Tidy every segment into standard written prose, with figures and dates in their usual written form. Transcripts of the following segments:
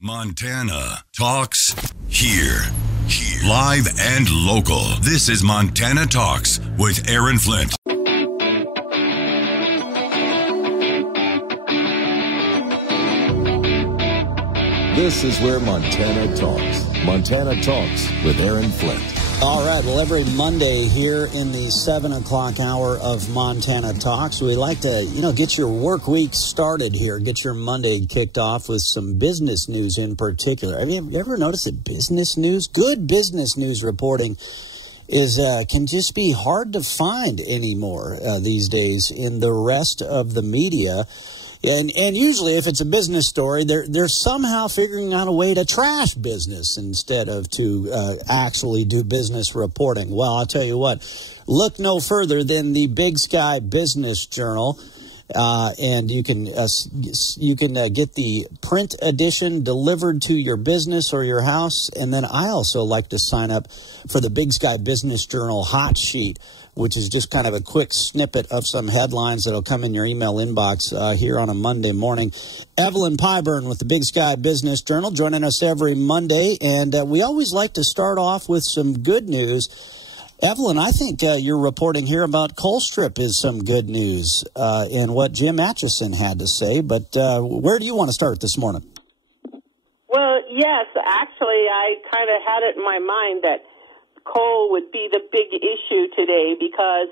Montana Talks here. Live and local. This is Montana Talks with Aaron Flint. This is where Montana talks. Montana Talks with Aaron Flint. All right, well, every Monday here in the 7 o'clock hour of Montana Talks, we like to, get your work week started here, get your Monday kicked off with some business news in particular. Have you ever noticed that business news, good business news reporting can just be hard to find anymore these days in the rest of the media? And usually if it's a business story, they're somehow figuring out a way to trash business instead of to actually do business reporting. Well, I'll tell you what, look no further than the Big Sky Business Journal. And you can get the print edition delivered to your business or your house. And then I also like to sign up for the Big Sky Business Journal hot sheet, which is just kind of a quick snippet of some headlines that'll come in your email inbox here on a Monday morning. Evelyn Pyburn with the Big Sky Business Journal joining us every Monday, and we always like to start off with some good news. Evelyn, I think your reporting here about Colstrip is some good news in what Jim Atchison had to say, but where do you want to start this morning? Well, yes, actually, I kind of had it in my mind that coal would be the big issue today because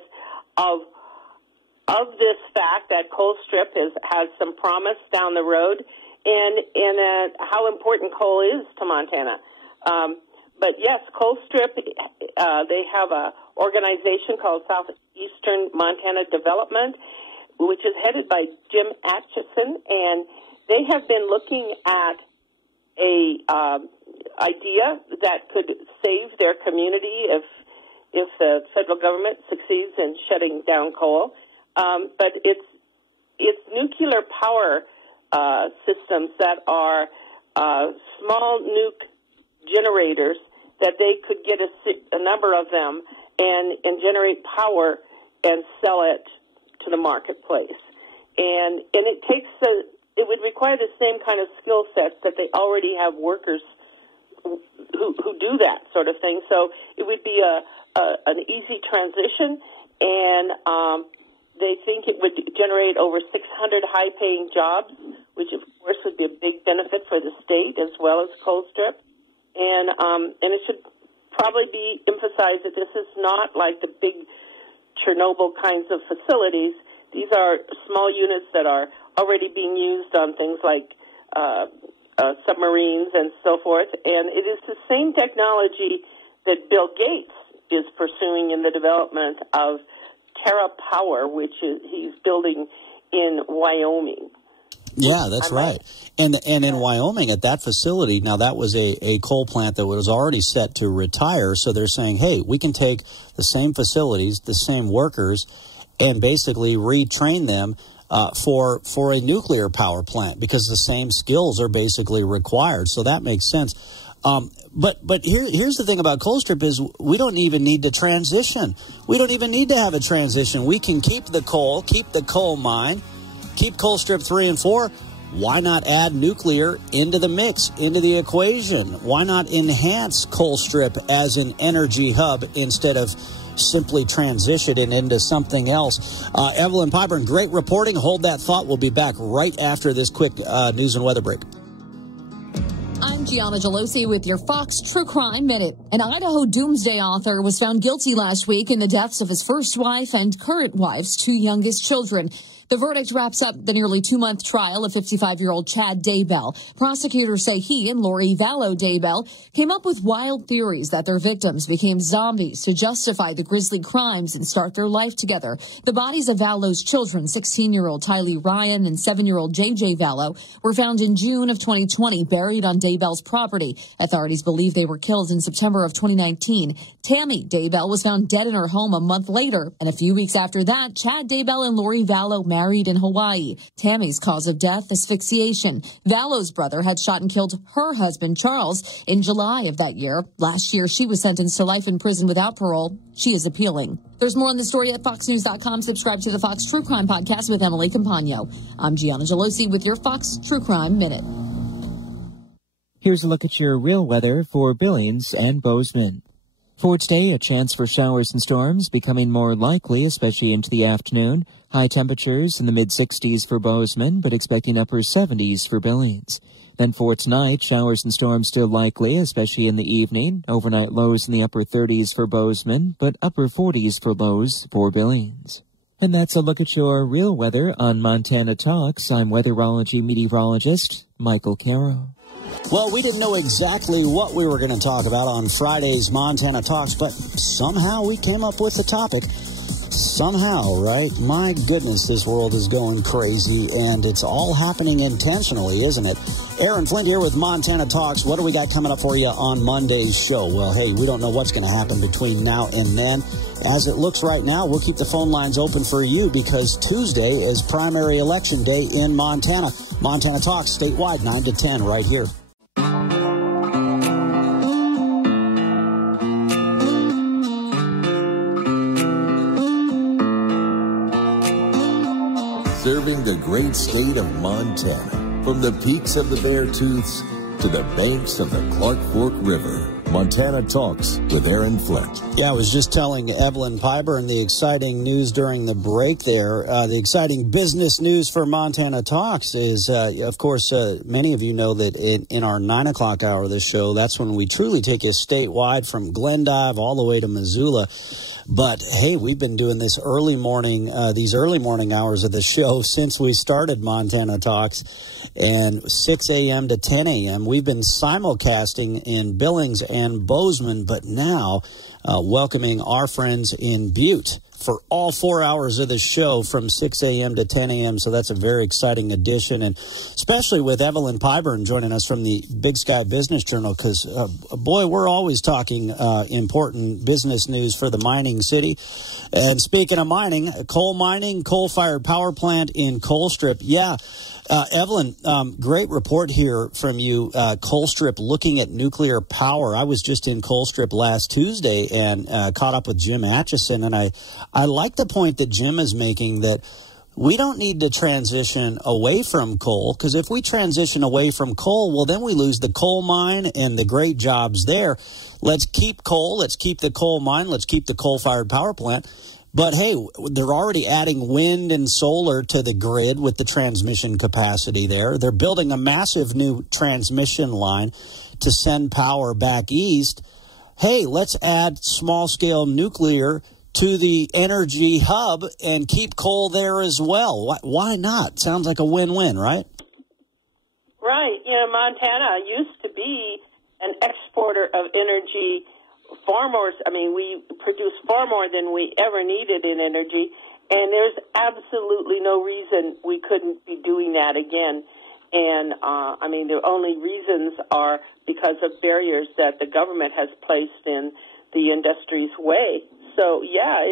of this fact that Colstrip has some promise down the road and how important coal is to Montana. But yes, Colstrip, they have a organization called Southeastern Montana Development, which is headed by Jim Atchison, and they have been looking at a idea that could save their community if the federal government succeeds in shutting down coal. But it's nuclear power systems that are small nuke generators that they could get a number of them and generate power and sell it to the marketplace. And it would require the same kind of skill sets that they already have workers who do that sort of thing. So it would be an easy transition, and they think it would generate over 600 high-paying jobs, which of course would be a big benefit for the state as well as Colstrip. And it should probably be emphasized that this is not like the big Chernobyl kinds of facilities. These are small units that are already being used on things like submarines and so forth. And it is the same technology that Bill Gates is pursuing in the development of TerraPower, which he's building in Wyoming. Yeah, that's right. And in Wyoming at that facility, now that was a coal plant that was already set to retire. So they're saying, hey, we can take the same facilities, the same workers, and basically retrain them for a nuclear power plant because the same skills are basically required. So that makes sense. But here's the thing about Colstrip is we don't even need to transition. We don't even need to have a transition. We can keep the coal mine, keep Colstrip 3 and 4. Why not add nuclear into the mix, into the equation? Why not enhance Colstrip as an energy hub instead of simply transition it into something else? Evelyn Pyburn, great reporting. Hold that thought. We'll be back right after this quick news and weather break. I'm Gianna Gelosi with your Fox True Crime Minute. An Idaho doomsday author was found guilty last week in the deaths of his first wife and current wife's two youngest children. The verdict wraps up the nearly 2-month trial of 55-year-old Chad Daybell. Prosecutors say he and Lori Vallow Daybell came up with wild theories that their victims became zombies to justify the grisly crimes and start their life together. The bodies of Vallow's children, 16-year-old Tylee Ryan and 7-year-old J.J. Vallow, were found in June of 2020, buried on Daybell's property. Authorities believe they were killed in September of 2019. Tammy Daybell was found dead in her home a month later, and a few weeks after that, Chad Daybell and Lori Vallow married in Hawaii. Tammy's cause of death, asphyxiation. Vallow's brother had shot and killed her husband, Charles, in July of that year. Last year, she was sentenced to life in prison without parole. She is appealing. There's more on the story at foxnews.com. Subscribe to the Fox True Crime Podcast with Emily Campagno. I'm Gianna Gelosi with your Fox True Crime Minute. Here's a look at your real weather for Billings and Bozeman. For today, a chance for showers and storms becoming more likely, especially into the afternoon. High temperatures in the mid-60s for Bozeman, but expecting upper 70s for Billings. Then for tonight, showers and storms still likely, especially in the evening. Overnight lows in the upper 30s for Bozeman, but upper 40s for lows for Billings. And that's a look at your real weather on Montana Talks. I'm weatherology meteorologist Michael Caro. Well, we didn't know exactly what we were going to talk about on Friday's Montana Talks, but somehow we came up with the topic. Somehow, right? My goodness, this world is going crazy, and it's all happening intentionally, isn't it? Aaron Flint here with Montana Talks. What do we got coming up for you on Monday's show? Well, hey, we don't know what's going to happen between now and then. As it looks right now, we'll keep the phone lines open for you because Tuesday is primary election day in Montana. Montana Talks statewide, 9 to 10 right here. Serving the great state of Montana, from the peaks of the Beartooths to the banks of the Clark Fork River. Montana Talks with Aaron Flint. Yeah, I was just telling Evelyn Piper and the exciting news during the break there. The exciting business news for Montana Talks is, of course, many of you know that in our 9 o'clock hour of the show, that's when we truly take you statewide from Glendive all the way to Missoula. But, hey, we've been doing this these early morning hours of the show since we started Montana Talks. And 6 a.m. to 10 a.m., we've been simulcasting in Billings and Bozeman, but now welcoming our friends in Butte for all 4 hours of the show from 6 a.m. to 10 a.m., so that's a very exciting addition, and especially with Evelyn Pyburn joining us from the Big Sky Business Journal, because, boy, we're always talking important business news for the mining city. And speaking of mining, coal-fired power plant in Colstrip, yeah. Evelyn, great report here from you. Colstrip looking at nuclear power. I was just in Colstrip last Tuesday and caught up with Jim Atchison, and I like the point that Jim is making that we don't need to transition away from coal, because if we transition away from coal, well, then we lose the coal mine and the great jobs there. Let's keep coal. Let's keep the coal mine. Let's keep the coal-fired power plant. But, hey, they're already adding wind and solar to the grid with the transmission capacity there. They're building a massive new transmission line to send power back east. Hey, let's add small-scale nuclear to the energy hub and keep coal there as well. Why not? Sounds like a win-win, right? Right. You know, Montana used to be an exporter of energy. We produce far more than we ever needed in energy, and there's absolutely no reason we couldn't be doing that again. And, the only reasons are because of barriers that the government has placed in the industry's way. So, yeah,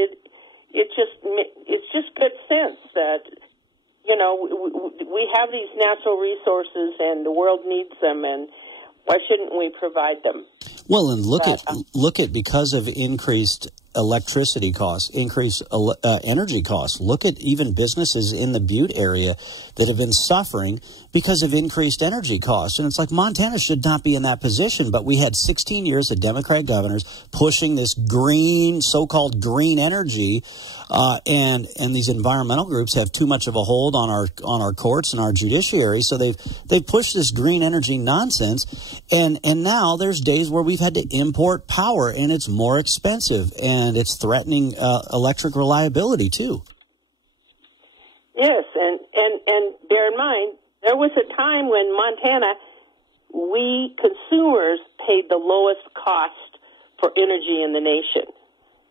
it's just good sense that, you know, we have these natural resources and the world needs them, and why shouldn't we provide them? Well, and look at because of increased electricity costs, increased energy costs. Look at even businesses in the Butte area that have been suffering because of increased energy costs. And it's like Montana should not be in that position, but we had 16 years of Democrat governors pushing this green, so-called green energy, and these environmental groups have too much of a hold on our courts and our judiciary, so they've pushed this green energy nonsense, and now there's days where we've had to import power, and it's more expensive, and it's threatening electric reliability too. Yes, and bear in mind, there was a time when Montana, we consumers paid the lowest cost for energy in the nation.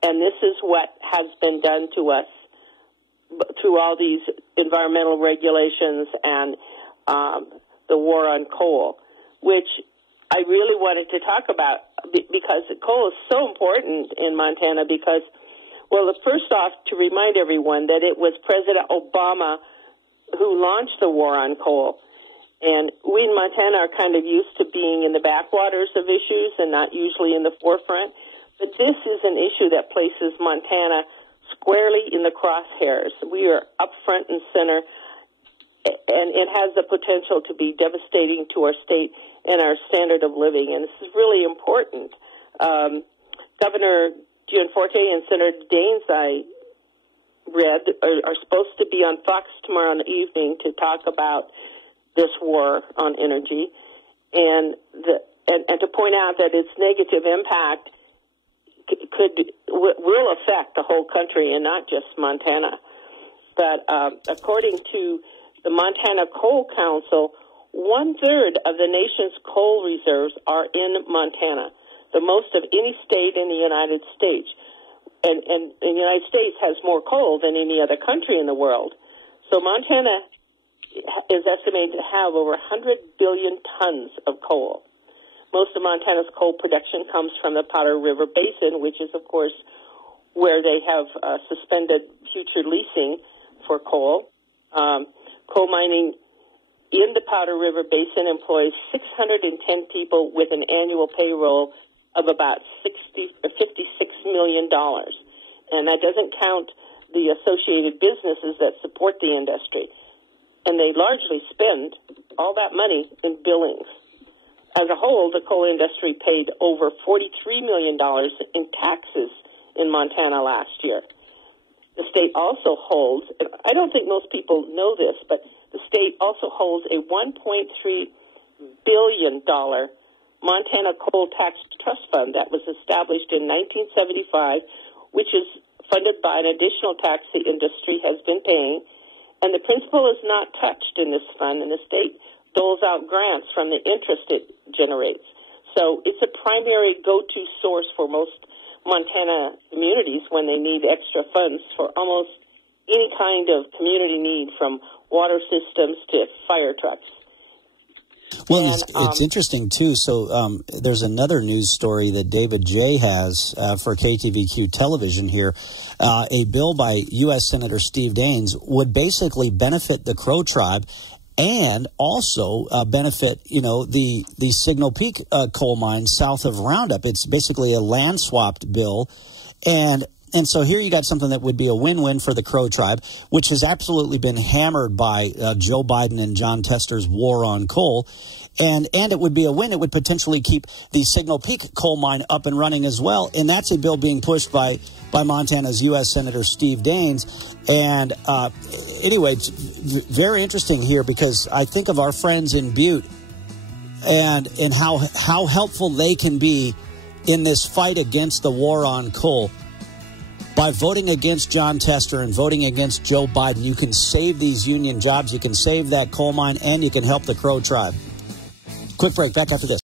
And this is what has been done to us through all these environmental regulations and the war on coal, which I really wanted to talk about because coal is so important in Montana because, well, first off, to remind everyone that it was President Obama who launched the war on coal. And we in Montana are kind of used to being in the backwaters of issues and not usually in the forefront. But this is an issue that places Montana squarely in the crosshairs. We are up front and center and it has the potential to be devastating to our state and our standard of living. And this is really important. Governor Gianforte and Senator Daines, I read, are supposed to be on Fox tomorrow evening to talk about this war on energy and to point out that its negative impact will affect the whole country and not just Montana. But according to the Montana Coal Council, 1/3 of the nation's coal reserves are in Montana, the most of any state in the United States. And the United States has more coal than any other country in the world. So Montana is estimated to have over 100 billion tons of coal. Most of Montana's coal production comes from the Powder River Basin, which is, of course, where they have suspended future leasing for coal. Coal mining in the Powder River Basin employs 610 people with an annual payroll of about $56 million. And that doesn't count the associated businesses that support the industry. And they largely spend all that money in billings. As a whole, the coal industry paid over $43 million in taxes in Montana last year. The state also holds, and I don't think most people know this, but the state also holds a $1.3 billion Montana Coal Tax Trust Fund that was established in 1975, which is funded by an additional tax the industry has been paying. And the principal is not touched in this fund, and the state doles out grants from the interest it generates. So it's a primary go-to source for most Montana communities when they need extra funds for almost any kind of community need, from water systems to fire trucks. Well, it's interesting, too. So there's another news story that David J. has for KTVQ television here. A bill by U.S. Senator Steve Daines would basically benefit the Crow tribe and also benefit, the Signal Peak coal mine south of Roundup. It's basically a land-swapped bill. And so here you got something that would be a win-win for the Crow tribe, which has absolutely been hammered by Joe Biden and John Tester's war on coal. And it would be a win. It would potentially keep the Signal Peak coal mine up and running as well. And that's a bill being pushed by Montana's U.S. Senator Steve Daines. And anyway, it's very interesting here because I think of our friends in Butte and how helpful they can be in this fight against the war on coal. By voting against John Tester and voting against Joe Biden, you can save these union jobs, you can save that coal mine, and you can help the Crow tribe. Quick break, back after this.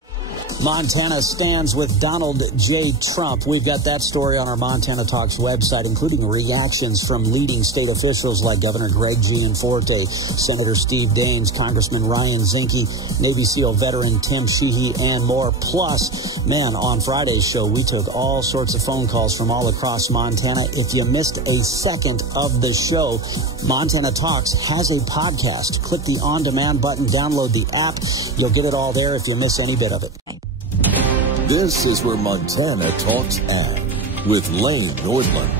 Montana stands with Donald J. Trump. We've got that story on our Montana Talks website, including reactions from leading state officials like Governor Greg Gianforte, Senator Steve Daines, Congressman Ryan Zinke, Navy SEAL veteran Tim Sheehy, and more. Plus, man, on Friday's show, we took all sorts of phone calls from all across Montana. If you missed a second of the show, Montana Talks has a podcast. Click the on-demand button, download the app. You'll get it all there if you miss any bit of it. This is where Montana Talks Ag with Lane Nordland.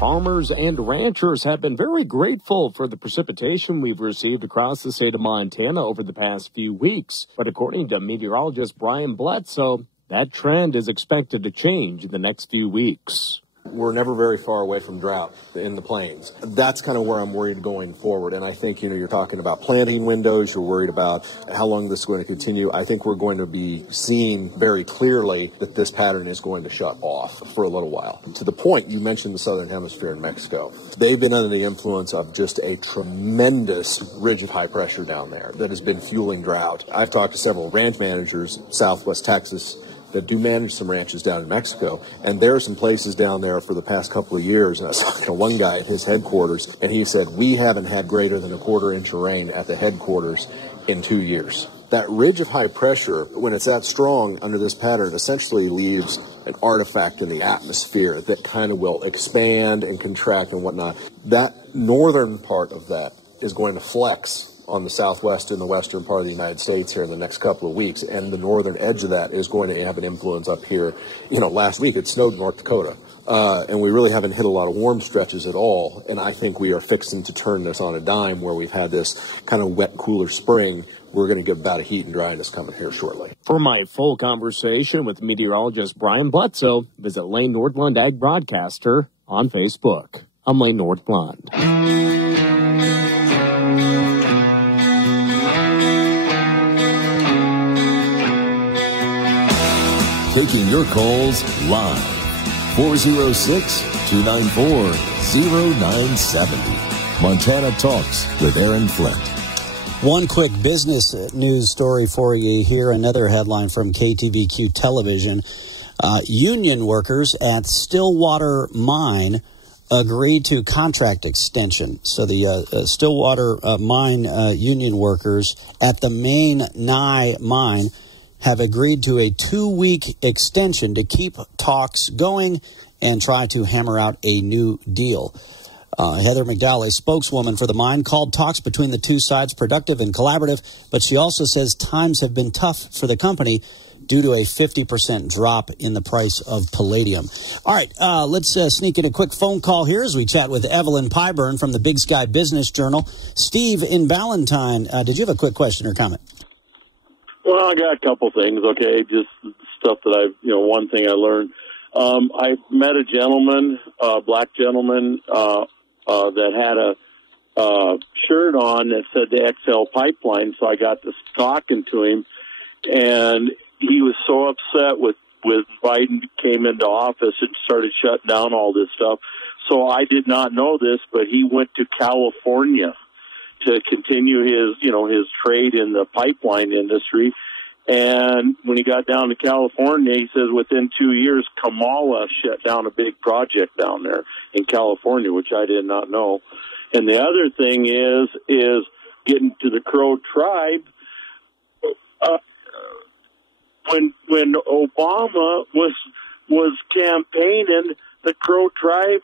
Farmers and ranchers have been very grateful for the precipitation we've received across the state of Montana over the past few weeks. But according to meteorologist Brian Bledsoe, that trend is expected to change in the next few weeks. We're never very far away from drought in the plains. That's kind of where I'm worried going forward. And I think, you're talking about planting windows. You're worried about how long this is going to continue. I think we're going to be seeing very clearly that this pattern is going to shut off for a little while. To the point, you mentioned the southern hemisphere in Mexico. They've been under the influence of just a tremendous ridge of high pressure down there that has been fueling drought. I've talked to several ranch managers, Southwest Texas, that do manage some ranches down in Mexico. And there are some places down there for the past couple of years. And I was talking to one guy at his headquarters, and he said, we haven't had greater than a quarter-inch of rain at the headquarters in 2 years. That ridge of high pressure, when it's that strong under this pattern, essentially leaves an artifact in the atmosphere that kind of will expand and contract and whatnot. That northern part of that is going to flex on the southwest and the western part of the United States here in the next couple of weeks, and the northern edge of that is going to have an influence up here. Last week it snowed in North Dakota, and we really haven't hit a lot of warm stretches at all, and I think we are fixing to turn this on a dime where we've had this kind of wet, cooler spring. We're going to get about a heat and dryness coming here shortly. For my full conversation with meteorologist Brian Bledsoe, visit Lane Nordlund Ag Broadcaster on Facebook. I'm Lane Nordlund. Taking your calls live. 406-294-0970. Montana Talks with Aaron Flint. One quick business news story for you here. Another headline from KTVQ Television. Union workers at Stillwater Mine agreed to contract extension. So the Stillwater Mine union workers at the main Nye mine have agreed to a 2-week extension to keep talks going and try to hammer out a new deal. Heather McDowell, a spokeswoman for the mine, called talks between the two sides productive and collaborative, but she also says times have been tough for the company due to a 50% drop in the price of palladium. All right, let's sneak in a quick phone call here as we chat with Evelyn Pyburn from the Big Sky Business Journal. Steve in Valentine, did you have a quick question or comment? Well, I got a couple things, okay, just stuff that one thing I learned. I met a gentleman, a black gentleman, that had a shirt on that said the XL Pipeline, so I got to talking to him, and he was so upset with Biden came into office and started shutting down all this stuff. So I did not know this, but he went to California to continue his trade in the pipeline industry. And when he got down to California, he says within 2 years, Kamala shut down a big project down there in California, which I did not know. And the other thing is getting to the Crow tribe. When Obama was campaigning, the Crow tribe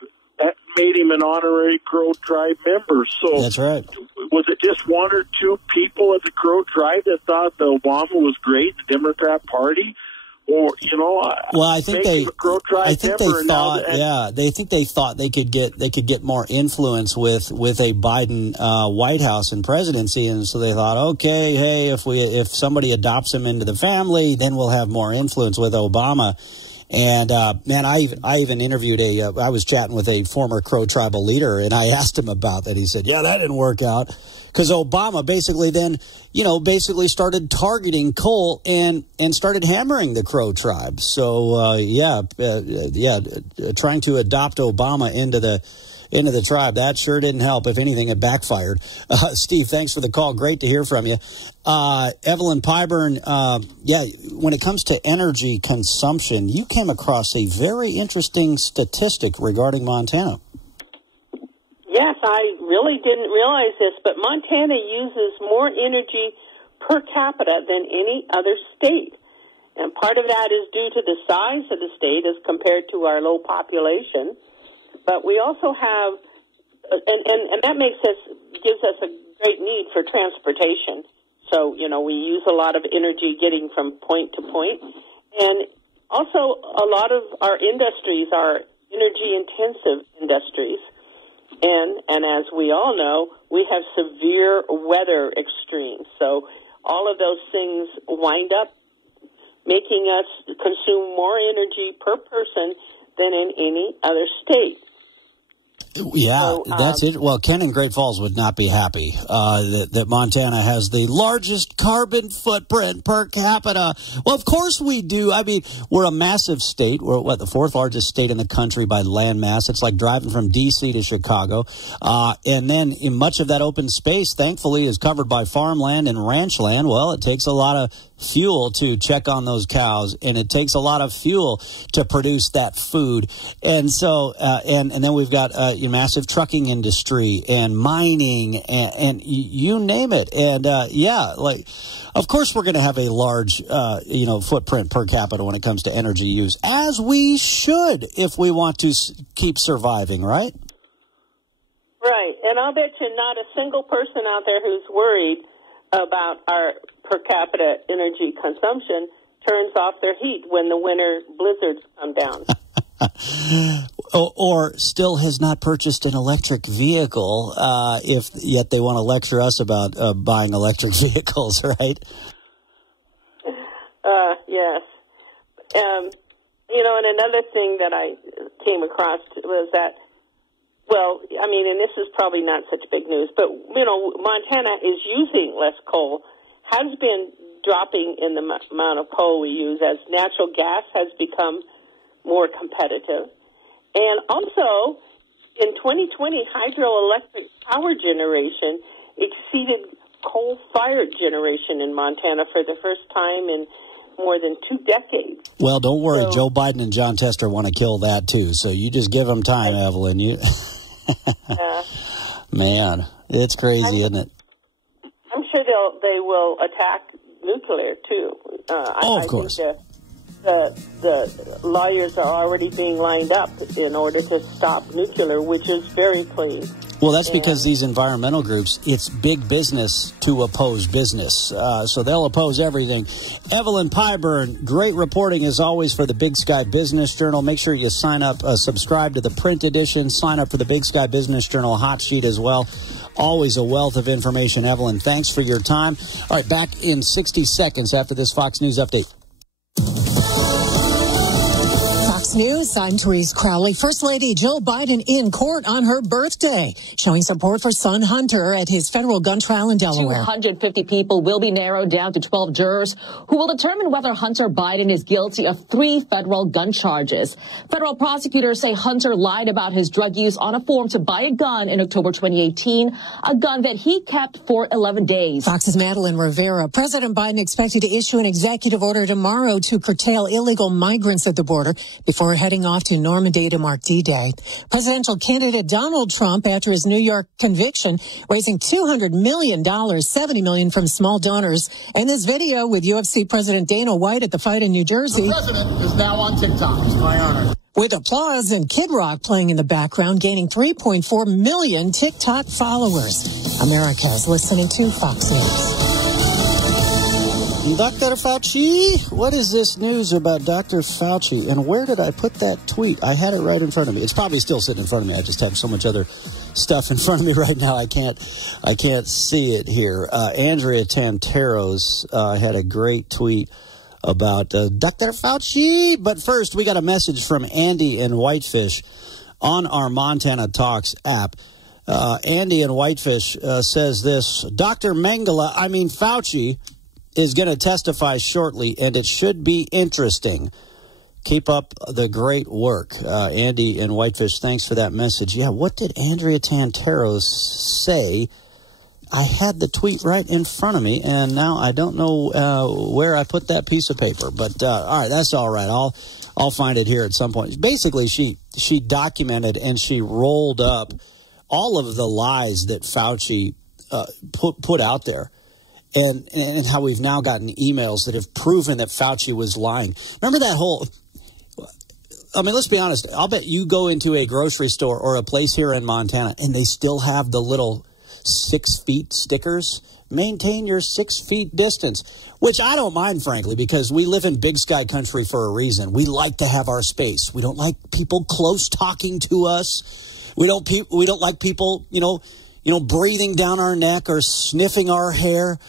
made him an honorary Crow tribe member. So that's right. Was it just one or two people at the Crow tribe that thought that Obama was great, the Democrat Party? Or, well, I think they thought they could get more influence with a Biden White House and presidency, and so they thought, okay, hey, if somebody adopts him into the family, then we'll have more influence with Obama. And, man, I even interviewed I was chatting with a former Crow tribal leader, and I asked him about that. He said, yeah, that didn't work out. Because Obama basically then, started targeting coal and started hammering the Crow tribe. So, trying to adopt Obama into the tribe, that sure didn't help. If anything, it backfired. Steve, thanks for the call. Great to hear from you. Evelyn Pyburn, when it comes to energy consumption, you came across a very interesting statistic regarding Montana. Yes, I really didn't realize this, but Montana uses more energy per capita than any other state. And part of that is due to the size of the state as compared to our low population. But we also have, and that gives us a great need for transportation. So, we use a lot of energy getting from point to point. And also, a lot of our industries are energy-intensive industries. And as we all know, we have severe weather extremes. So all of those things wind up making us consume more energy per person than in any other state. Yeah, that's it. Well, Ken in Great Falls would not be happy that Montana has the largest carbon footprint per capita. Well, of course we do. I mean, we're a massive state. We're, the fourth largest state in the country by land mass. It's like driving from D.C. to Chicago. And then in much of that open space, thankfully, is covered by farmland and ranch land. Well, it takes a lot of fuel to check on those cows, and it takes a lot of fuel to produce that food. And so, and then we've got massive trucking industry and mining and you name it. And of course we're going to have a large footprint per capita when it comes to energy use, as we should if we want to keep surviving, right? Right, and I'll bet you not a single person out there who's worried about our per capita energy consumption turns off their heat when the winter blizzards come down. Or still has not purchased an electric vehicle, yet they want to lecture us about buying electric vehicles, right? Yes. And another thing that I came across was that, and this is probably not such big news, but, Montana is using less coal, has been dropping in the amount of coal we use as natural gas has become more competitive. And also, in 2020, hydroelectric power generation exceeded coal-fired generation in Montana for the first time in more than 2 decades. Well, don't worry. Joe Biden and John Tester want to kill that, too. So you just give them time, Evelyn. Man, it's crazy, isn't it? I'm sure they will attack nuclear, too. Of course. I think the lawyers are already being lined up in order to stop nuclear, which is very clean. Well, that's because these environmental groups, it's big business to oppose business. So they'll oppose everything. Evelyn Pyburn, great reporting as always for the Big Sky Business Journal. Make sure you sign up, subscribe to the print edition, sign up for the Big Sky Business Journal hot sheet as well. Always a wealth of information. Evelyn, thanks for your time. All right, back in 60 seconds after this Fox News update. News, I'm Therese Crowley. First Lady Jill Biden in court on her birthday, showing support for son Hunter at his federal gun trial in Delaware. 250 people will be narrowed down to 12 jurors who will determine whether Hunter Biden is guilty of 3 federal gun charges. Federal prosecutors say Hunter lied about his drug use on a form to buy a gun in October 2018, a gun that he kept for 11 days. Fox's Madeline Rivera. President Biden expected to issue an executive order tomorrow to curtail illegal migrants at the border before heading off to Normandy to mark D-Day. Presidential candidate Donald Trump, after his New York conviction, raising $200 million, $70 million from small donors. And this video with UFC President Dana White at the fight in New Jersey. The president is now on TikTok. It's my honor. With applause and Kid Rock playing in the background, gaining 3.4 million TikTok followers. America is listening to Fox News. Dr. Fauci, what is this news about Dr. Fauci? And where did I put that tweet? I had it right in front of me. It's probably still sitting in front of me. I just have so much other stuff in front of me right now. I can't see it here. Andrea Tanteros had a great tweet about Dr. Fauci. But first, we got a message from Andy in Whitefish on our Montana Talks app. Andy in Whitefish says this: Dr. Fauci is going to testify shortly, and it should be interesting. Keep up the great work. Andy in Whitefish, thanks for that message. Yeah, what did Andrea Tanteros say? I had the tweet right in front of me, and now I don't know where I put that piece of paper. But, all right, that's all right. I'll find it here at some point. Basically, she documented and she rolled up all of the lies that Fauci put out there. And how we've now gotten emails that have proven that Fauci was lying. Remember that whole... let's be honest. I'll bet you go into a grocery store or a place here in Montana, and they still have the little 6 feet stickers. Maintain your 6 feet distance, which I don't mind, frankly, because we live in big sky country for a reason. We like to have our space. We don't like people close talking to us. We don't like people, breathing down our neck or sniffing our hair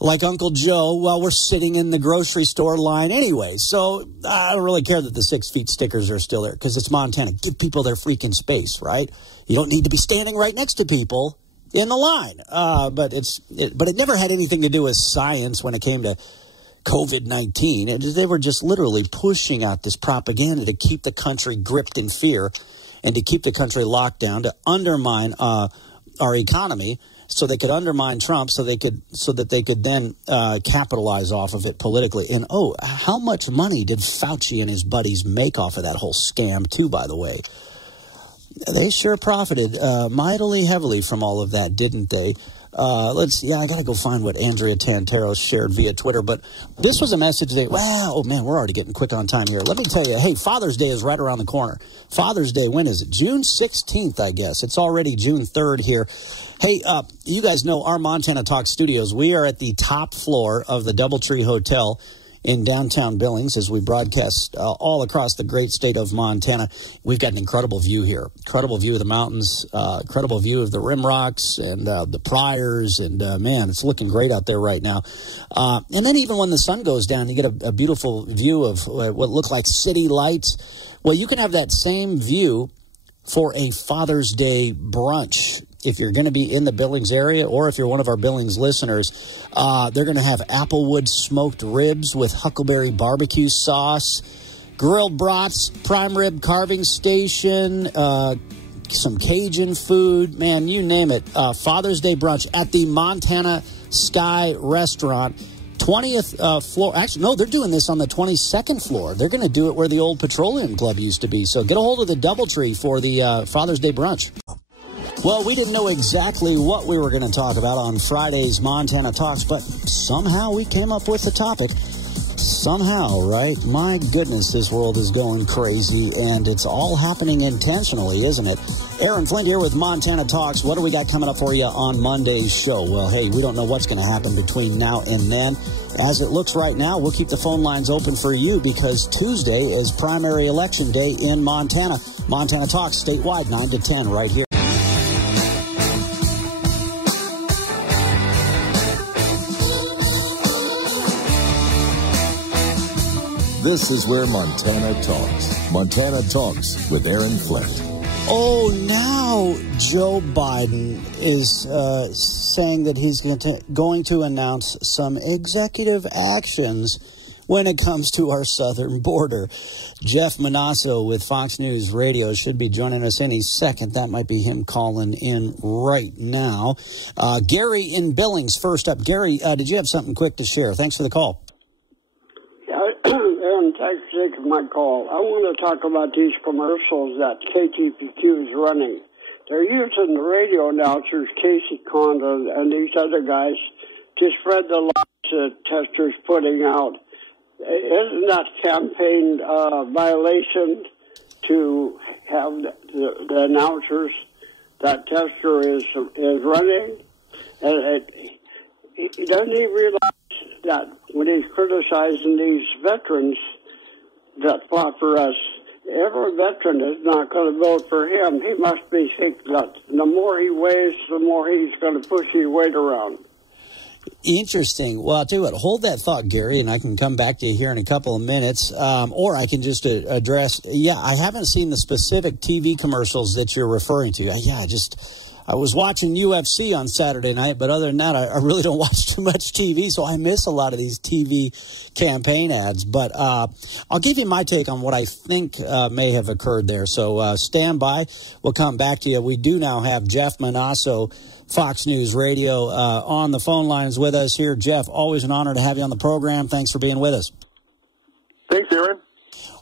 like Uncle Joe while we're sitting in the grocery store line anyway. So I don't really care that the 6 feet stickers are still there because it's Montana. Give people their freaking space, right? You don't need to be standing right next to people in the line. But it never had anything to do with science when it came to COVID-19. They were just literally pushing out this propaganda to keep the country gripped in fear and to keep the country locked down, to undermine our economy, so they could undermine Trump, so that they could then capitalize off of it politically. And how much money did Fauci and his buddies make off of that whole scam too, by the way? They sure profited mightily heavily from all of that, didn't they? I got to go find what Andrea Tantero shared via Twitter, but this was a message that, we're already getting quick on time here. Let me tell you, hey, Father's Day is right around the corner. Father's Day, when is it? June 16th, I guess. It's already June 3rd here. Hey, you guys know our Montana Talk studios. We are at the top floor of the Doubletree Hotel in downtown Billings as we broadcast all across the great state of Montana. We've got an incredible view here. Incredible view of the mountains, incredible view of the Rim Rocks and the Pryors, and man, it's looking great out there right now. And then even when the sun goes down, you get a beautiful view of what look like city lights. Well, you can have that same view for a Father's Day brunch. If you're going to be in the Billings area, or if you're one of our Billings listeners, they're going to have Applewood smoked ribs with huckleberry barbecue sauce, grilled brats, prime rib carving station, some Cajun food, man, you name it. Father's Day brunch at the Montana Sky Restaurant, 20th floor. Actually, no, they're doing this on the 22nd floor. They're going to do it where the old Petroleum Club used to be. So get a hold of the Doubletree for the Father's Day brunch. Well, we didn't know exactly what we were going to talk about on Friday's Montana Talks, but somehow we came up with the topic. Somehow, right? My goodness, this world is going crazy, and it's all happening intentionally, isn't it? Aaron Flint here with Montana Talks. What do we got coming up for you on Monday's show? Well, hey, we don't know what's going to happen between now and then. As it looks right now, we'll keep the phone lines open for you because Tuesday is primary election day in Montana. Montana Talks statewide, 9 to 10 right here. This is where Montana talks. Montana Talks with Aaron Flint. Oh, now Joe Biden is saying that he's going to announce some executive actions when it comes to our southern border. Jeff Monosso with Fox News Radio should be joining us any second. That might be him calling in right now. Gary in Billings, first up. Gary, did you have something quick to share? Thanks for the call. Aaron, thanks for taking my call. I want to talk about these commercials that KTPQ is running. They're using the radio announcers, Casey Condon and these other guys, to spread the lies that Tester's putting out. Isn't that campaign violation to have the announcers that Tester is running? And doesn't he realize that when he's criticizing these veterans that fought for us, every veteran is not going to vote for him. He must be thinking that the more he weighs, the more he's going to push his weight around. Interesting. Well, I'll tell you what, hold that thought, Gary, and I can come back to you here in a couple of minutes, or I can just address, I haven't seen the specific TV commercials that you're referring to. I was watching UFC on Saturday night, but other than that, I really don't watch too much TV, so I miss a lot of these TV campaign ads. But I'll give you my take on what I think may have occurred there. So stand by. We'll come back to you. We do now have Jeff Monosso, Fox News Radio, on the phone lines with us here. Jeff, always an honor to have you on the program. Thanks for being with us. Thanks, Aaron.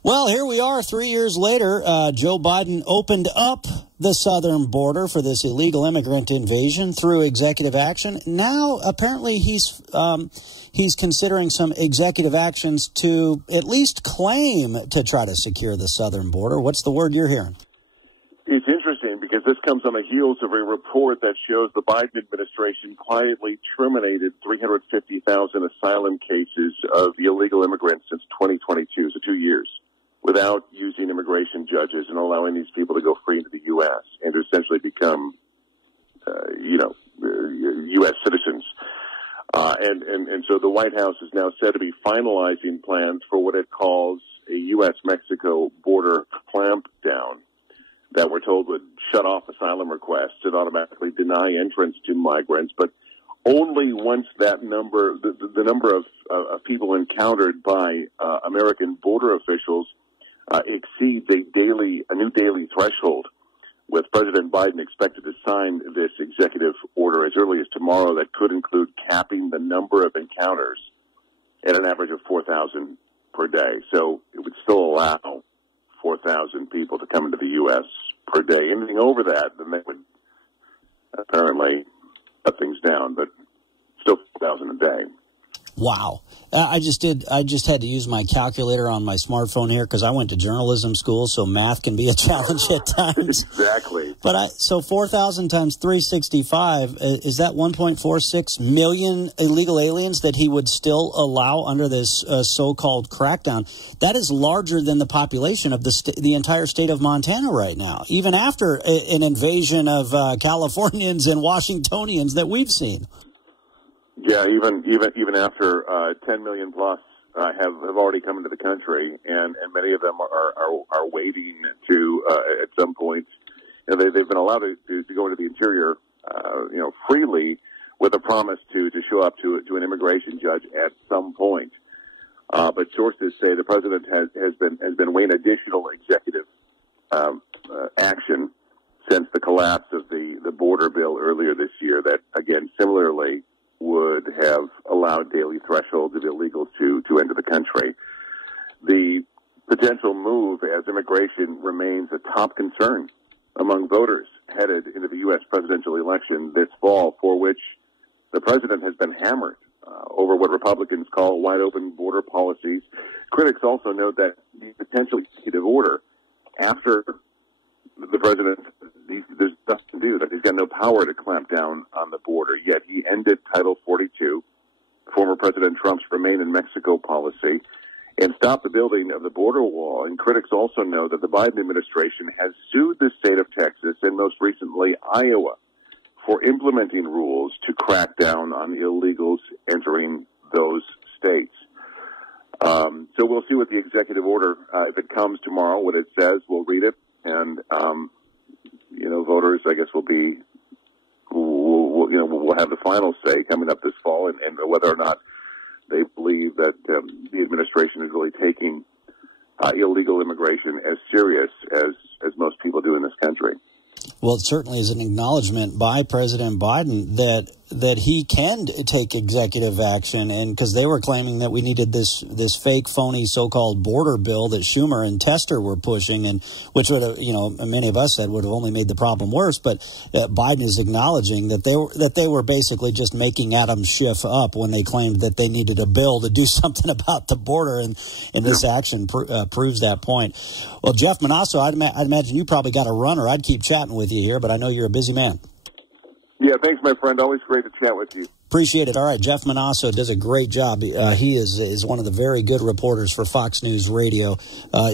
Well, here we are 3 years later. Joe Biden opened up the southern border for this illegal immigrant invasion through executive action. Now, apparently, he's considering some executive actions to at least claim to try to secure the southern border. What's the word you're hearing? It's interesting because this comes on the heels of a report that shows the Biden administration quietly terminated 350,000 asylum cases of illegal immigrants since 2022, so 2 years, without using immigration judges and allowing these people to go free into the U.S. and to essentially become, U.S. citizens. And so the White House is now said to be finalizing plans for what it calls a U.S.-Mexico border clampdown that we're told would shut off asylum requests and automatically deny entrance to migrants, but only once that number, the number of people encountered by American border officials exceeds a new daily threshold, with President Biden expected to sign this executive order as early as tomorrow that could include capping the number of encounters at an average of 4,000 per day. So it would still allow 4,000 people to come into the U.S. per day. Anything over that, then they would apparently cut things down, but still 4,000 a day. Wow. I just had to use my calculator on my smartphone here because I went to journalism school, so math can be a challenge at times. Exactly. But so 4,000 times 365, is that 1.46 million illegal aliens that he would still allow under this so-called crackdown? That is larger than the population of the entire state of Montana right now, even after an invasion of Californians and Washingtonians that we've seen. Yeah, even after 10 million plus have already come into the country, and many of them are waiting to at some point. You know, they've been allowed to go into the interior, freely, with a promise to show up to an immigration judge at some point. But sources say the president has been weighing additional executive action since the collapse of the border bill earlier this year. That again, similarly, would have allowed daily thresholds of illegals to enter the country. The potential move, as immigration remains a top concern among voters headed into the U.S. presidential election this fall, for which the president has been hammered over what Republicans call wide-open border policies. Critics also note that the potential executive order after the president, there's nothing to do, that he's got no power to clamp down on the border, yet he ended Title 42, former President Trump's Remain in Mexico policy, and stopped the building of the border wall. And critics also know that the Biden administration has sued the state of Texas and most recently Iowa for implementing rules to crack down on illegals entering those states. So we'll see what the executive order, if it comes tomorrow, what it says. We'll read it. And, voters, I guess, will have the final say coming up this fall, and whether or not they believe that the administration is really taking illegal immigration as serious as most people do in this country. Well, it certainly is an acknowledgement by President Biden that he can take executive action, and because they were claiming that we needed this fake, phony, so-called border bill that Schumer and Tester were pushing, and which would have, many of us said would have only made the problem worse. But Biden is acknowledging that they were basically just making Adam Schiff up when they claimed that they needed a bill to do something about the border, and this action proves that point. Well, Jeff Monosso, I'd imagine you probably got a run, or I'd keep chatting with you here, but I know you're a busy man. Yeah, thanks, my friend. Always great to chat with you. Appreciate it. All right, Jeff Monosso does a great job. He is one of the very good reporters for Fox News Radio.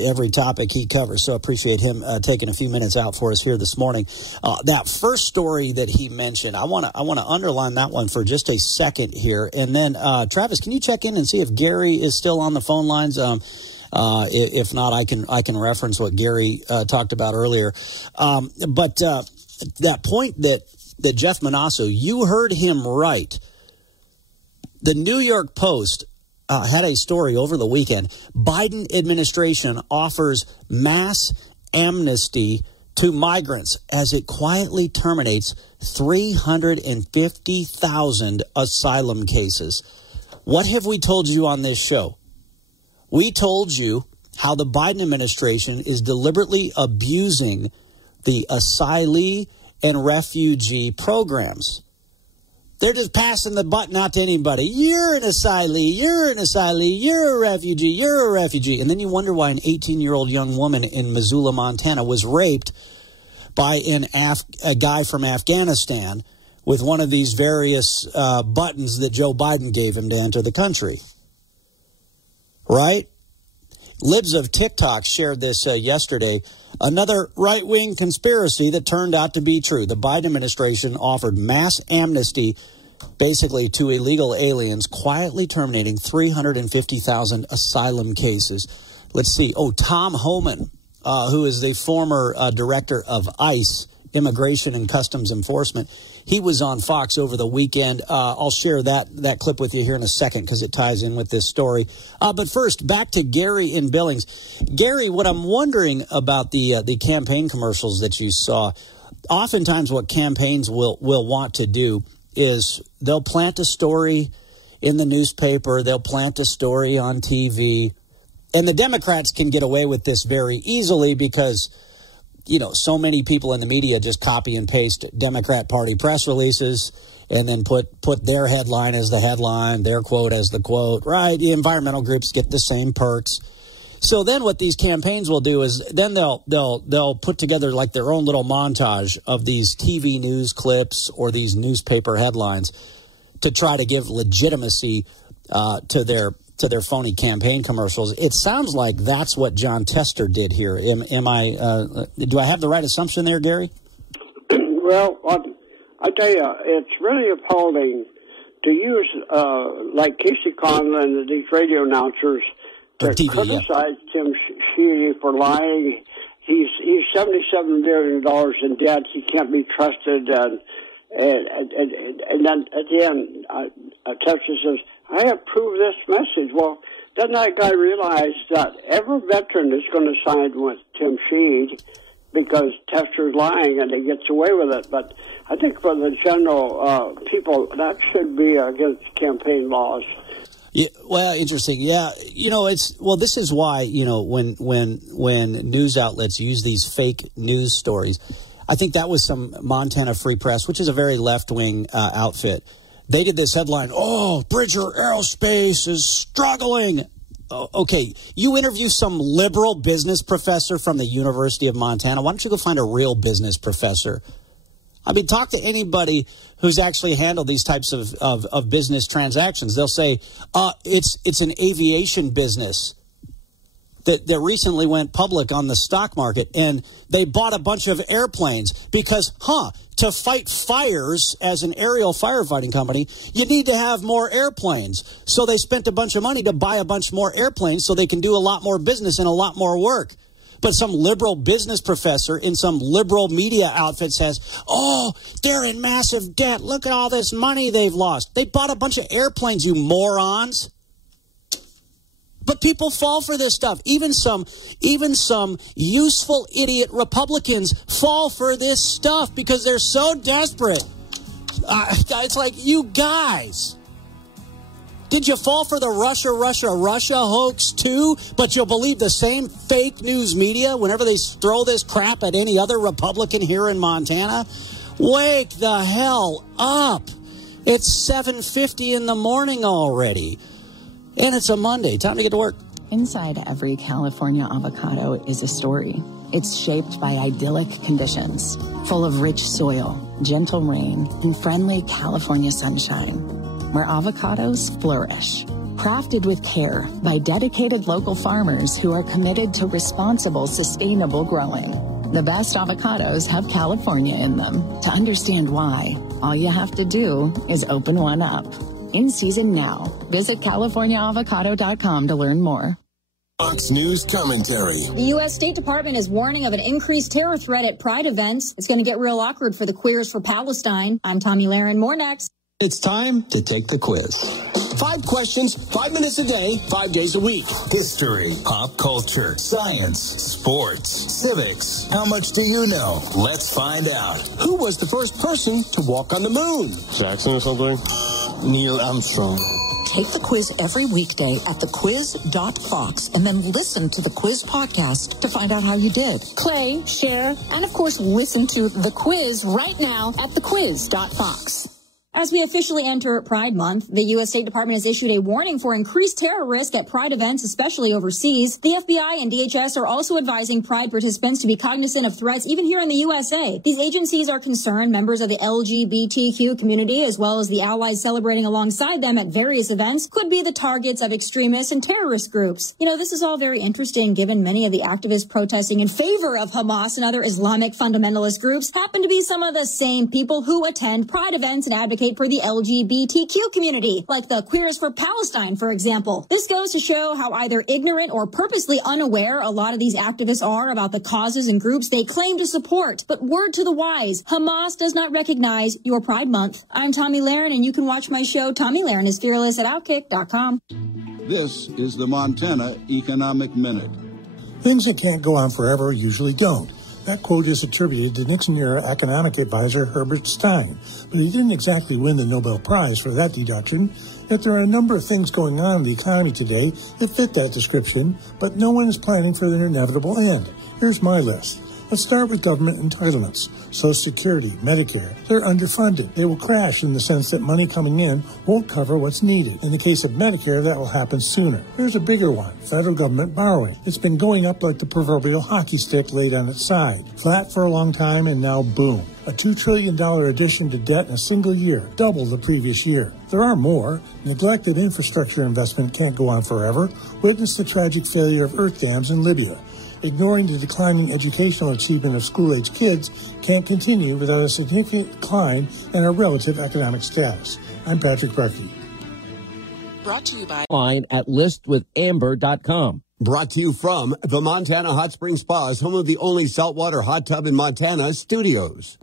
Every topic he covers, so I appreciate him taking a few minutes out for us here this morning. That first story that he mentioned, I want to underline that one for just a second here, and then Travis, can you check in and see if Gary is still on the phone lines? If not, I can reference what Gary talked about earlier. But that point that Jeff Monosso, you heard him right. The New York Post had a story over the weekend. Biden administration offers mass amnesty to migrants as it quietly terminates 350,000 asylum cases. What have we told you on this show? We told you how the Biden administration is deliberately abusing the asylee and refugee programs. They're just passing the button out to anybody. You're an asylee, you're an asylee, you're a refugee. And then you wonder why an 18-year-old young woman in Missoula, Montana was raped by a guy from Afghanistan with one of these various buttons that Joe Biden gave him to enter the country. Right? Libs of TikTok shared this yesterday. Another right-wing conspiracy that turned out to be true. The Biden administration offered mass amnesty basically to illegal aliens, quietly terminating 350,000 asylum cases. Let's see. Tom Homan, who is the former director of ICE, Immigration and Customs Enforcement, he was on Fox over the weekend. I'll share that clip with you here in a second because it ties in with this story. But first, back to Gary in Billings. Gary, what I'm wondering about the campaign commercials that you saw, oftentimes what campaigns will want to do is they'll plant a story in the newspaper, they'll plant a story on TV, and the Democrats can get away with this very easily because so many people in the media just copy and paste Democrat Party press releases and then put their headline as the headline, their quote as the quote, right? The environmental groups get the same perks. So then what these campaigns will do is then they'll put together like their own little montage of these TV news clips or these newspaper headlines to try to give legitimacy to their phony campaign commercials. It sounds like that's what John Tester did here. Do I have the right assumption there, Gary? Well, I tell you, it's really appalling to use like Casey Conlon and these radio announcers to criticize Tim Sheedy for lying. He's $77 billion in debt. He can't be trusted, and then at the end, Tester says, "I approve this message." Well, doesn't that guy realize that every veteran is going to side with Tim Sheedy because Tester's lying and he gets away with it? But I think for the general people, that should be against campaign laws. Yeah, well, interesting. Yeah, this is why, when news outlets use these fake news stories, I think that was some Montana Free Press, which is a very left-wing outfit. They did this headline, Bridger Aerospace is struggling. Okay, you interview some liberal business professor from the University of Montana. Why don't you go find a real business professor? I mean, talk to anybody who's actually handled these types of business transactions. They'll say, it's an aviation business that recently went public on the stock market, and they bought a bunch of airplanes because, to fight fires as an aerial firefighting company, you need to have more airplanes. So they spent a bunch of money to buy a bunch more airplanes so they can do a lot more business and a lot more work. But some liberal business professor in some liberal media outfit says, they're in massive debt. Look at all this money they've lost. They bought a bunch of airplanes, you morons. But people fall for this stuff. Even some useful idiot Republicans fall for this stuff because they're so desperate. It's like, you guys, did you fall for the Russia hoax too? But you'll believe the same fake news media whenever they throw this crap at any other Republican here in Montana? Wake the hell up. It's 7:50 in the morning already. And it's a Monday. Time to get to work. Inside every California avocado is a story. It's shaped by idyllic conditions, full of rich soil, gentle rain, and friendly California sunshine, where avocados flourish. Crafted with care by dedicated local farmers who are committed to responsible, sustainable growing. The best avocados have California in them. To understand why, all you have to do is open one up. In season now. Visit CaliforniaAvocado.com to learn more. Fox News commentary. The U.S. State Department is warning of an increased terror threat at Pride events. It's going to get real awkward for the Queers for Palestine. I'm Tommy Lahren. More next. It's time to take the quiz. 5 questions, 5 minutes a day, 5 days a week. History, pop culture, science, sports, civics. How much do you know? Let's find out. Who was the first person to walk on the moon? Jackson or something? Neil Armstrong. Take the quiz every weekday at thequiz.fox and then listen to the quiz podcast to find out how you did. Play, share, and of course listen to the quiz right now at thequiz.fox. As we officially enter Pride Month, the U.S. State Department has issued a warning for increased terror risk at Pride events, especially overseas. The FBI and DHS are also advising Pride participants to be cognizant of threats even here in the USA. These agencies are concerned members of the LGBTQ community, as well as the allies celebrating alongside them at various events, could be the targets of extremist and terrorist groups. You know, this is all very interesting given many of the activists protesting in favor of Hamas and other Islamic fundamentalist groups happen to be some of the same people who attend Pride events and advocate for the LGBTQ community, like the Queers for Palestine, for example. This goes to show how either ignorant or purposely unaware a lot of these activists are about the causes and groups they claim to support. But word to the wise, Hamas does not recognize your Pride Month. I'm Tommy Lahren, and you can watch my show, Tommy Lahren is Fearless, at Outkick.com. This is the Montana Economic Minute. Things that can't go on forever usually don't. That quote is attributed to Nixon-era economic advisor Herbert Stein, but he didn't exactly win the Nobel Prize for that deduction. Yet there are a number of things going on in the economy today that fit that description, but no one is planning for their inevitable end. Here's my list. Let's start with government entitlements. Social Security, Medicare, they're underfunded. They will crash in the sense that money coming in won't cover what's needed. In the case of Medicare, that will happen sooner. There's a bigger one, federal government borrowing. It's been going up like the proverbial hockey stick laid on its side. Flat for a long time, and now boom. A $2 trillion addition to debt in a single year, double the previous year. There are more. Neglected infrastructure investment can't go on forever. Witness the tragic failure of earth dams in Libya. Ignoring the declining educational achievement of school-age kids can't continue without a significant decline in our relative economic status. I'm Patrick Bucky. Brought to you by line at listwithamber.com. Brought to you from the Montana Hot Spring Spas, home of the only saltwater hot tub in Montana, Studios.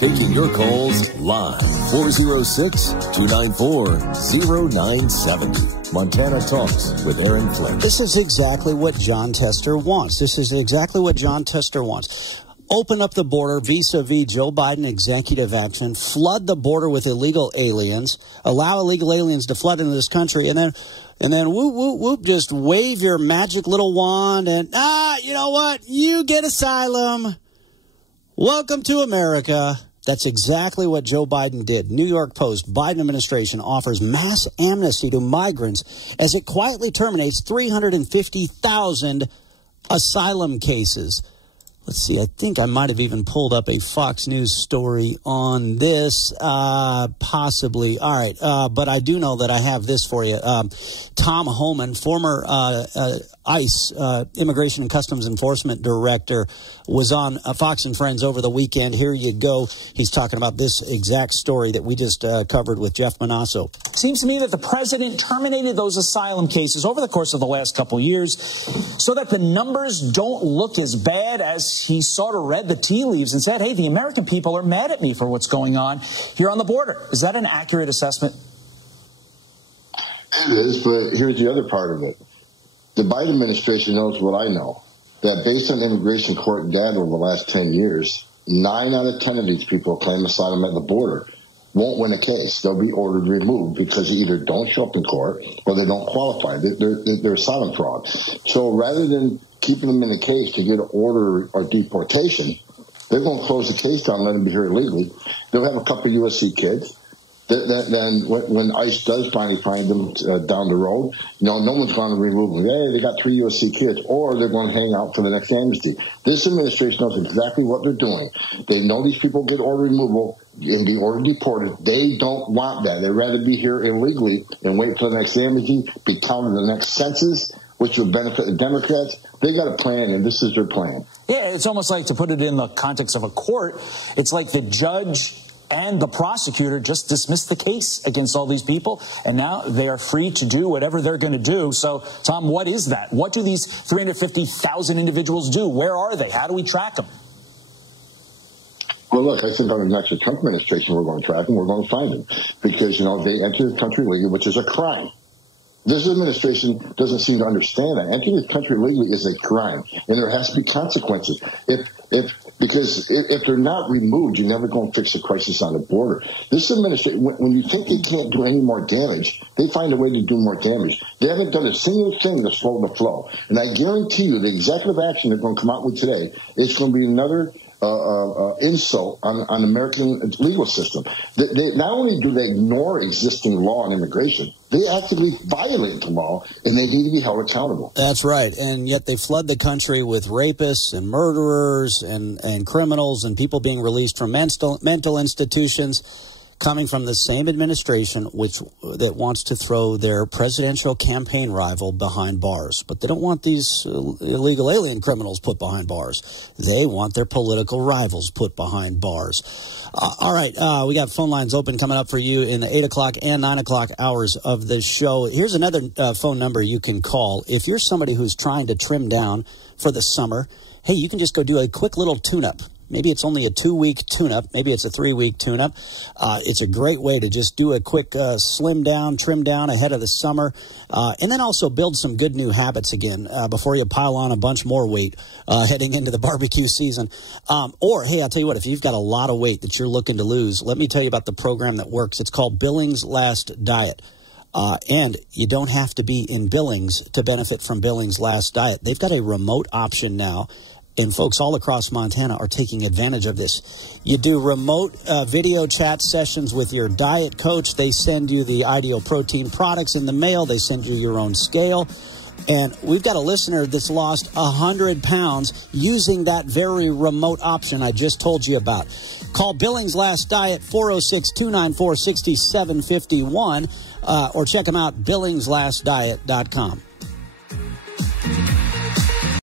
Taking your calls live, 406-294-0970. Montana Talks with Aaron Flint. This is exactly what John Tester wants. Open up the border vis-a-vis Joe Biden executive action, flood the border with illegal aliens, allow illegal aliens to flood into this country, and then whoop, whoop, whoop, just wave your magic little wand and, you know what? You get asylum. Welcome to America. That's exactly what Joe Biden did. New York Post, Biden administration offers mass amnesty to migrants as it quietly terminates 350,000 asylum cases. Let's see, I think I might have even pulled up a Fox News story on this, possibly. All right, but I do know that I have this for you. Tom Homan, former ICE, Immigration and Customs Enforcement Director, was on Fox and Friends over the weekend. Here you go. He's talking about this exact story that we just covered with Jeff Monosso. Seems to me that the president terminated those asylum cases over the course of the last couple of years so that the numbers don't look as bad as he sort of read the tea leaves and said, hey, the American people are mad at me for what's going on here on the border. Is that an accurate assessment? It is, but here's the other part of it. The Biden administration knows what I know, that based on immigration court data over the last 10 years, 9 out of 10 of these people claim asylum at the border won't win a case. They'll be ordered removed because they either don't show up in court or they don't qualify. They're asylum fraud. So rather than keeping them in a case to get an order or deportation, they're going to close the case down and let them be here illegally. They'll have a couple of USC kids. Then when ICE does finally find them down the road, no one's going to remove them. Hey, they got 3 USC kids, or they're going to hang out for the next amnesty. This administration knows exactly what they're doing. They know these people get order removal and be ordered deported. They don't want that. They'd rather be here illegally and wait for the next amnesty, be counted in the next census, which will benefit the Democrats. They got a plan, and this is their plan. Yeah, it's almost like, to put it in the context of a court, it's like the judge and the prosecutor just dismissed the case against all these people, and now they are free to do whatever they're going to do. So, Tom, what is that? What do these 350,000 individuals do? Where are they? How do we track them? Well, look, I think under the next Trump administration, we're going to track them. We're going to find them because, they enter the country legally, which is a crime. This administration doesn't seem to understand that. Entering the country legally is a crime, and there has to be consequences. Because if they're not removed, you're never going to fix the crisis on the border. This administration, when you think they can't do any more damage, they find a way to do more damage. They haven't done a single thing to slow the flow. And I guarantee you the executive action they're going to come out with today is going to be another insult on the American legal system. Not only do they ignore existing law on immigration, they actively violate the law, and they need to be held accountable. That's right, and yet they flood the country with rapists and murderers and criminals and people being released from mental institutions, coming from the same administration that wants to throw their presidential campaign rival behind bars. But they don't want these illegal alien criminals put behind bars. They want their political rivals put behind bars. All right, we got phone lines open coming up for you in the 8 o'clock and 9 o'clock hours of the show. Here's another phone number you can call. If you're somebody who's trying to trim down for the summer, hey, you can just go do a quick little tune-up. Maybe it's only a 2-week tune-up. Maybe it's a 3-week tune-up. It's a great way to just do a quick slim down, trim down ahead of the summer, and then also build some good new habits again before you pile on a bunch more weight heading into the barbecue season. Or, hey, I'll tell you what, if you've got a lot of weight that you're looking to lose, let me tell you about the program that works. It's called Billings Last Diet. And you don't have to be in Billings to benefit from Billings Last Diet. They've got a remote option now, and folks all across Montana are taking advantage of this. You do remote video chat sessions with your diet coach. They send you the Ideal Protein products in the mail. They send you your own scale. And we've got a listener that's lost 100 pounds using that very remote option I just told you about. Call Billings Last Diet, 406-294-6751, or check them out, billingslastdiet.com.